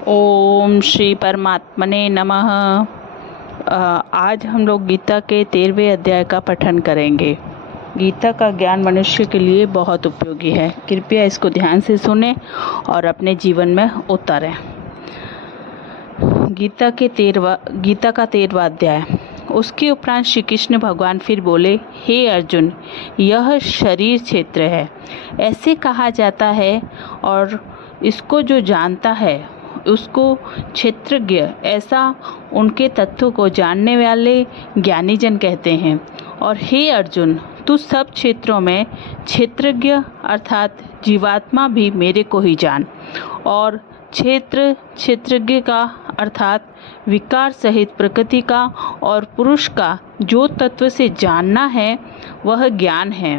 ओम श्री परमात्मने नमः। आज हम लोग गीता के 13वें अध्याय का पठन करेंगे। गीता का ज्ञान मनुष्य के लिए बहुत उपयोगी है। कृपया इसको ध्यान से सुनें और अपने जीवन में उतारें। गीता का 13वां अध्याय। उसके उपरांत श्री कृष्ण भगवान फिर बोले, हे अर्जुन, यह शरीर क्षेत्र है, ऐसे कहा जाता है, और इसको जो जानता है उसको क्षेत्रज्ञ, ऐसा उनके तत्व को जानने वाले ज्ञानी जन कहते हैं। और हे अर्जुन, तू सब क्षेत्रों में क्षेत्रज्ञ अर्थात जीवात्मा भी मेरे को ही जान, और क्षेत्रज्ञ का अर्थात विकार सहित प्रकृति का और पुरुष का जो तत्व से जानना है वह ज्ञान है।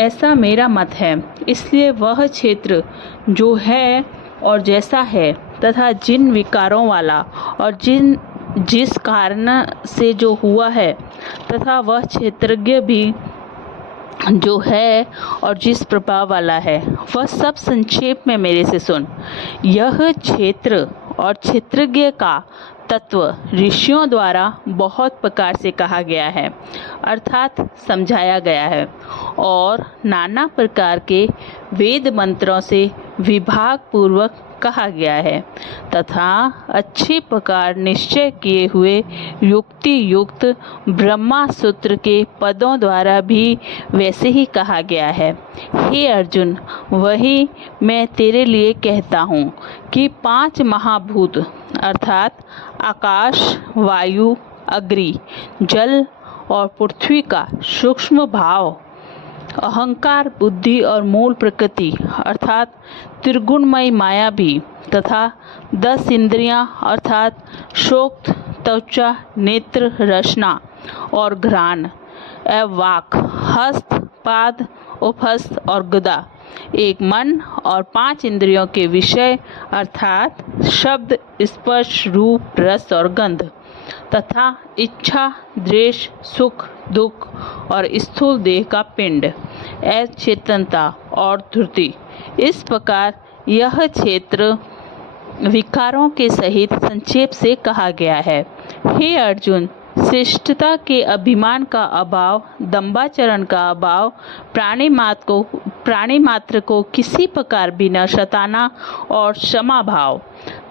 ऐसा मेरा मत है। इसलिए वह क्षेत्र जो है और जैसा है तथा जिन विकारों वाला और जिस कारण से जो हुआ है, तथा वह क्षेत्रज्ञ भी जो है और जिस प्रभाव वाला है, वह सब संक्षेप में मेरे से सुन। यह क्षेत्र और क्षेत्रज्ञ का तत्व ऋषियों द्वारा बहुत प्रकार से कहा गया है अर्थात समझाया गया है, और नाना प्रकार के वेद मंत्रों से विभाग पूर्वक कहा गया है, तथा अच्छे प्रकार निश्चय किए हुए युक्ति युक्त ब्रह्मा सूत्र के पदों द्वारा भी वैसे ही कहा गया है। हे अर्जुन, वही मैं तेरे लिए कहता हूँ कि 5 महाभूत अर्थात आकाश, वायु, अग्नि, जल और पृथ्वी का सूक्ष्म भाव, अहंकार, बुद्धि और मूल प्रकृति अर्थात त्रिगुणमयी माया भी, तथा 10 इंद्रियां अर्थात शोक, त्वचा, नेत्र, रसना और घ्राण एवं वाक, हस्त, पाद, उपहस्त और गदा, एक मन और 5 इंद्रियों के विषय अर्थात शब्द, स्पर्श, रूप, रस और गंध, तथा इच्छा, द्वेष, सुख, दुख और स्थूल देह का पिंड, चेतनता और धृति। इस प्रकार यह क्षेत्र विकारों के सहित संक्षेप से कहा गया है। हे अर्जुन, श्रेष्ठता के अभिमान का अभाव, दंभाचरण का अभाव, प्राणी मात्र को किसी प्रकार भी न सताना और क्षमा भाव,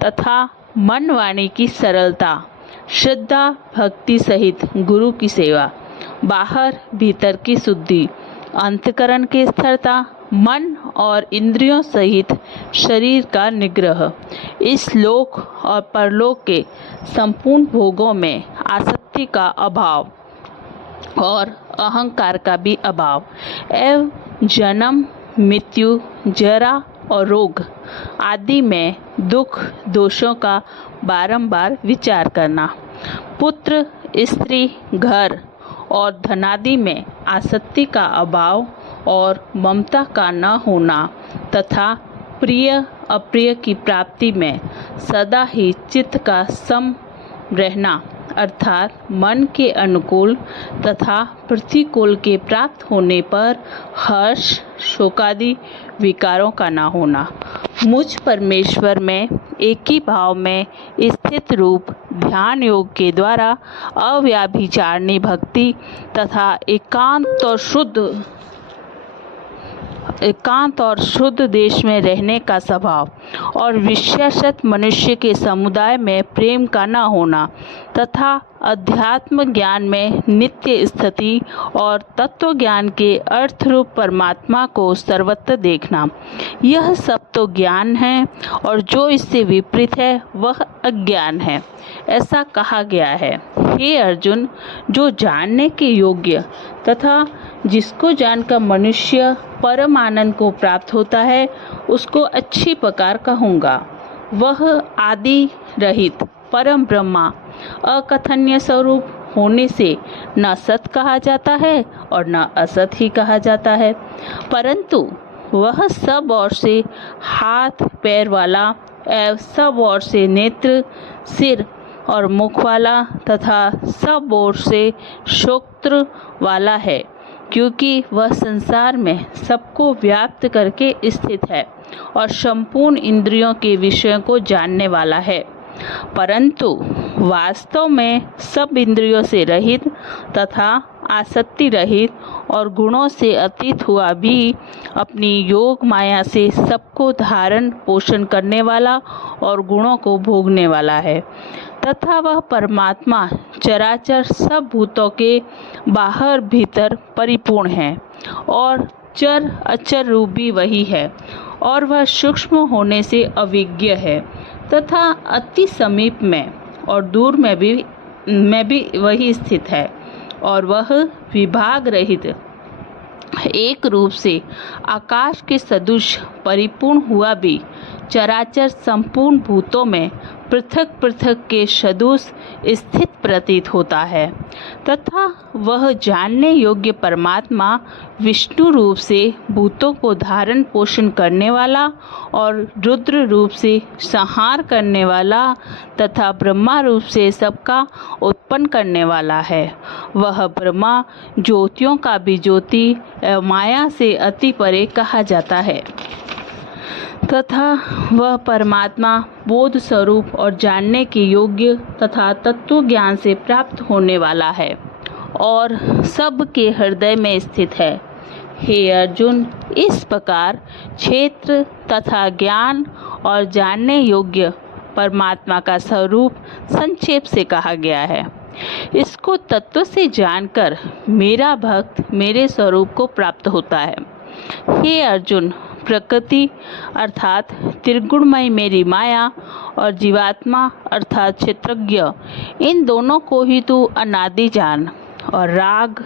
तथा मन वाणी की सरलता, श्रद्धा भक्ति सहित गुरु की सेवा, बाहर भीतर की शुद्धि, अंतकरण की स्थिरता, मन और इंद्रियों सहित शरीर का निग्रह, इस लोक और परलोक के संपूर्ण भोगों में आसक्ति का अभाव और अहंकार का भी अभाव, एवं जन्म, मृत्यु, जरा और रोग आदि में दुख दोषों का बारंबार विचार करना, पुत्र, स्त्री, घर और धनादि में आसक्ति का अभाव और ममता का न होना, तथा प्रिय अप्रिय की प्राप्ति में सदा ही चित्त का सम रहना अर्थात मन के अनुकूल तथा प्रतिकूल के प्राप्त होने पर हर्ष, शोकादि विकारों का न होना, मुझ परमेश्वर में एक ही भाव में स्थित रूप ध्यान योग के द्वारा अव्याभिचारिणी भक्ति, तथा एकांत और शुद्ध देश में रहने का स्वभाव, और विशेषत मनुष्य के समुदाय में प्रेम का न होना, तथा अध्यात्म ज्ञान में नित्य स्थिति और तत्व ज्ञान के अर्थ रूप परमात्मा को सर्वत्र देखना, यह सब तो ज्ञान है, और जो इससे विपरीत है वह अज्ञान है, ऐसा कहा गया है। हे अर्जुन, जो जानने के योग्य तथा जिसको जानकर मनुष्य परम आनंद को प्राप्त होता है, उसको अच्छी प्रकार कहूँगा। वह आदि रहित परम ब्रह्मा अकथनीय स्वरूप होने से न सत कहा जाता है और न असत ही कहा जाता है, परंतु वह सब ओर से हाथ पैर वाला एवं सब ओर से नेत्र, सिर और मुख वाला तथा सब ओर से श्रोत्र वाला है, क्योंकि वह संसार में सबको व्याप्त करके स्थित है। और संपूर्ण इंद्रियों के विषयों को जानने वाला है, परंतु वास्तव में सब इंद्रियों से रहित तथा आसक्ति रहित और गुणों से अतीत हुआ भी अपनी योग माया से सबको धारण पोषण करने वाला और गुणों को भोगने वाला है, तथा वह परमात्मा चराचर सब भूतों के बाहर भीतर परिपूर्ण है और चर अचर रूप भी वही है, और वह सूक्ष्म होने से अविज्ञ है तथा अति समीप में और दूर में भी वही स्थित है, और वह विभाग रहित एक रूप से आकाश के सदृश परिपूर्ण हुआ भी चराचर संपूर्ण भूतों में पृथक पृथक के सदृश स्थित प्रतीत होता है, तथा वह जानने योग्य परमात्मा विष्णु रूप से भूतों को धारण पोषण करने वाला और रुद्र रूप से संहार करने वाला तथा ब्रह्मा रूप से सबका उत्पन्न करने वाला है। वह ब्रह्मा ज्योतियों का भी ज्योति माया से अति परे कहा जाता है, तथा वह परमात्मा बोध स्वरूप और जानने के योग्य तथा तत्व ज्ञान से प्राप्त होने वाला है और सबके हृदय में स्थित है। हे अर्जुन, इस प्रकार क्षेत्र तथा ज्ञान और जानने योग्य परमात्मा का स्वरूप संक्षेप से कहा गया है। इसको तत्व से जानकर मेरा भक्त मेरे स्वरूप को प्राप्त होता है। हे अर्जुन, प्रकृति अर्थात त्रिगुणमय मेरी माया और जीवात्मा अर्थात क्षेत्रज्ञ, इन दोनों को ही तू अनादि जान, और राग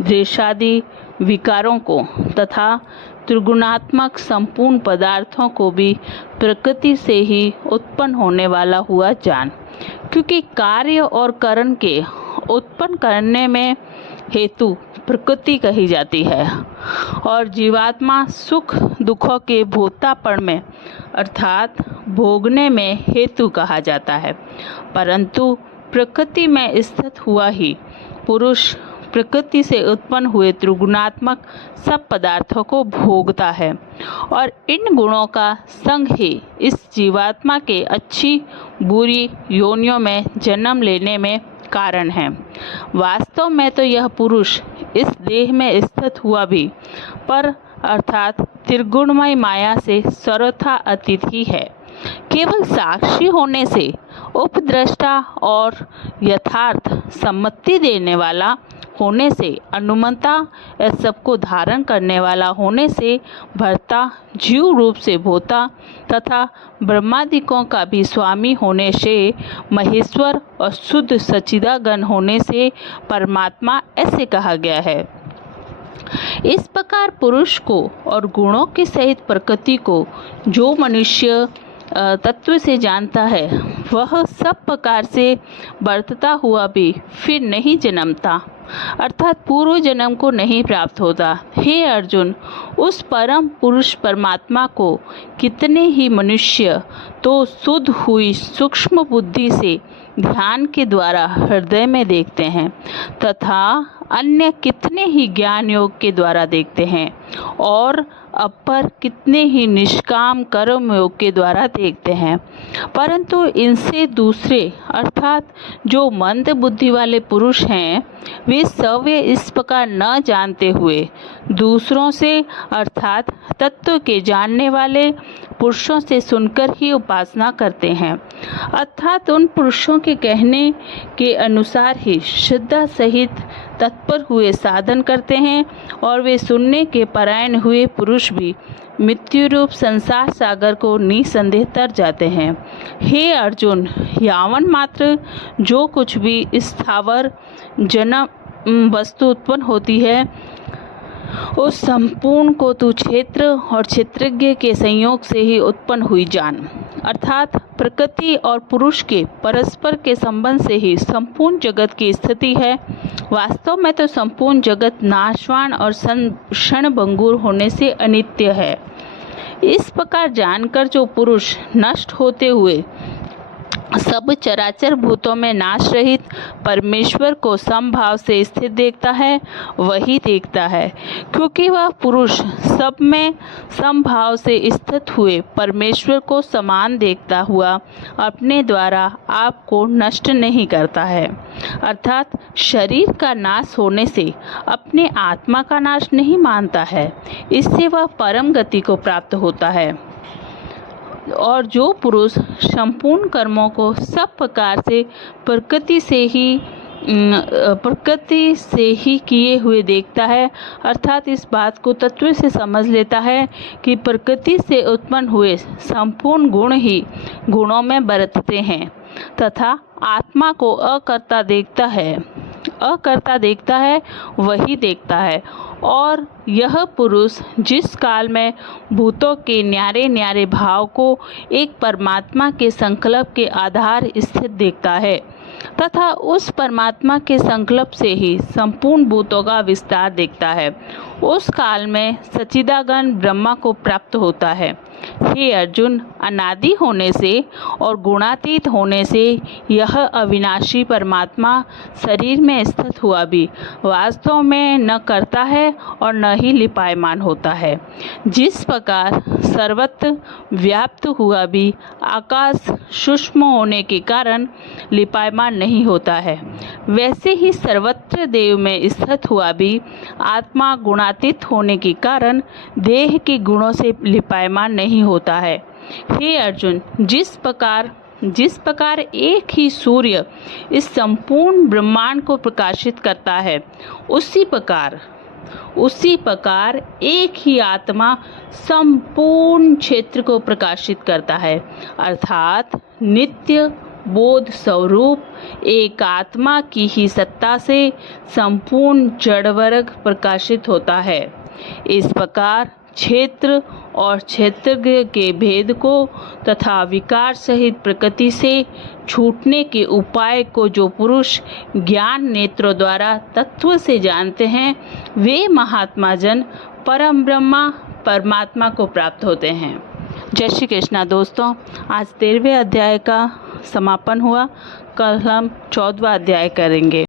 द्वेषादि विकारों को तथा त्रिगुणात्मक संपूर्ण पदार्थों को भी प्रकृति से ही उत्पन्न होने वाला हुआ जान, क्योंकि कार्य और कारण के उत्पन्न करने में हेतु प्रकृति कही जाती है, और जीवात्मा सुख दुखों के भोक्तापन में अर्थात भोगने में हेतु कहा जाता है। परंतु प्रकृति में स्थित हुआ ही पुरुष प्रकृति से उत्पन्न हुए त्रिगुणात्मक सब पदार्थों को भोगता है, और इन गुणों का संग ही इस जीवात्मा के अच्छी बुरी योनियों में जन्म लेने में कारण है। वास्तव में तो यह पुरुष इस देह में स्थित हुआ भी पर अर्थात त्रिगुणमय माया से सर्वथा अतीत ही है। केवल साक्षी होने से उपद्रष्टा और यथार्थ सम्मति देने वाला होने से अनुमंता या सबको धारण करने वाला होने से भर्ता जीव रूप से भोता तथा ब्रह्मादिकों का भी स्वामी होने से महेश्वर और शुद्ध सच्चिदागण होने से परमात्मा ऐसे कहा गया है। इस प्रकार पुरुष को और गुणों के सहित प्रकृति को जो मनुष्य तत्व से जानता है, वह सब प्रकार से बरतता हुआ भी फिर नहीं जन्मता अर्थात पूर्व जन्म को नहीं प्राप्त होता। हे अर्जुन, उस परम पुरुष परमात्मा को कितने ही मनुष्य तो शुद्ध हुई सूक्ष्म बुद्धि से ध्यान के द्वारा हृदय में देखते हैं तथा अन्य कितने ही ज्ञान योग के द्वारा देखते हैं, और अपर कितने ही निष्काम कर्म योग के द्वारा देखते हैं। परंतु इनसे दूसरे अर्थात जो मंद बुद्धि वाले पुरुष हैं, वे सव्य इस प्रकार न जानते हुए दूसरों से अर्थात तत्व के जानने वाले पुरुषों से सुनकर ही उपासना करते हैं, अर्थात उन पुरुषों के कहने के अनुसार ही श्रद्धा सहित तत्पर हुए साधन करते हैं, और वे सुनने के परायण हुए पुरुष भी मृत्यु रूप संसार सागर को निसंदेह तर जाते हैं। हे अर्जुन, यावन मात्र जो कुछ भी स्थावर जन्म वस्तु उत्पन्न होती है, उस संपूर्ण को तू क्षेत्र और क्षेत्रज्ञ के संयोग से ही उत्पन्न हुई जान, अर्थात प्रकृति और पुरुष के परस्पर के संबंध से ही संपूर्ण जगत की स्थिति है। वास्तव में तो संपूर्ण जगत नाशवान और क्षण भंगुर होने से अनित्य है। इस प्रकार जानकर जो पुरुष नष्ट होते हुए सब चराचर भूतों में नाश रहित परमेश्वर को समभाव से स्थित देखता है, वही देखता है, क्योंकि वह पुरुष सब में समभाव से स्थित हुए परमेश्वर को समान देखता हुआ अपने द्वारा आप को नष्ट नहीं करता है। अर्थात शरीर का नाश होने से अपने आत्मा का नाश नहीं मानता है, इससे वह परम गति को प्राप्त होता है। और जो पुरुष संपूर्ण कर्मों को सब प्रकार से प्रकृति से ही किए हुए देखता है, अर्थात इस बात को तत्व से समझ लेता है कि प्रकृति से उत्पन्न हुए संपूर्ण गुण ही गुणों में बरतते हैं, तथा आत्मा को अकर्ता देखता है वही देखता है। और यह पुरुष जिस काल में भूतों के न्यारे न्यारे भाव को एक परमात्मा के संकल्प के आधार स्थित देखता है, तथा उस परमात्मा के संकल्प से ही संपूर्ण भूतों का विस्तार देखता है, उस काल में सच्चिदानंद ब्रह्मा को प्राप्त होता है। हे अर्जुन, अनादि होने से और गुणातीत होने से यह अविनाशी परमात्मा शरीर में स्थित हुआ भी वास्तव में न करता है और न ही लिपायमान होता है। जिस प्रकार सर्वत्र व्याप्त हुआ भी आकाश सूक्ष्म होने के कारण लिपायमान नहीं होता है, वैसे ही सर्वत्र देव में स्थित हुआ भी आत्मा गुणातीत होने के कारण देह के गुणों से लिपायमान नहीं होता है। हे अर्जुन, जिस प्रकार एक ही सूर्य इस संपूर्ण ब्रह्मांड को प्रकाशित करता है, उसी प्रकार एक ही आत्मा संपूर्ण क्षेत्र को प्रकाशित करता है, अर्थात नित्य बोध स्वरूप एक आत्मा की ही सत्ता से संपूर्ण जड़ वर्ग प्रकाशित होता है। इस प्रकार क्षेत्र और क्षेत्रज्ञ के भेद को तथा विकार सहित प्रकृति से छूटने के उपाय को जो पुरुष ज्ञान नेत्रों द्वारा तत्व से जानते हैं, वे महात्मा जन परम ब्रह्मा परमात्मा को प्राप्त होते हैं। जय श्री कृष्णा। दोस्तों, आज 13वें अध्याय का समापन हुआ। कल हम 14वां अध्याय करेंगे।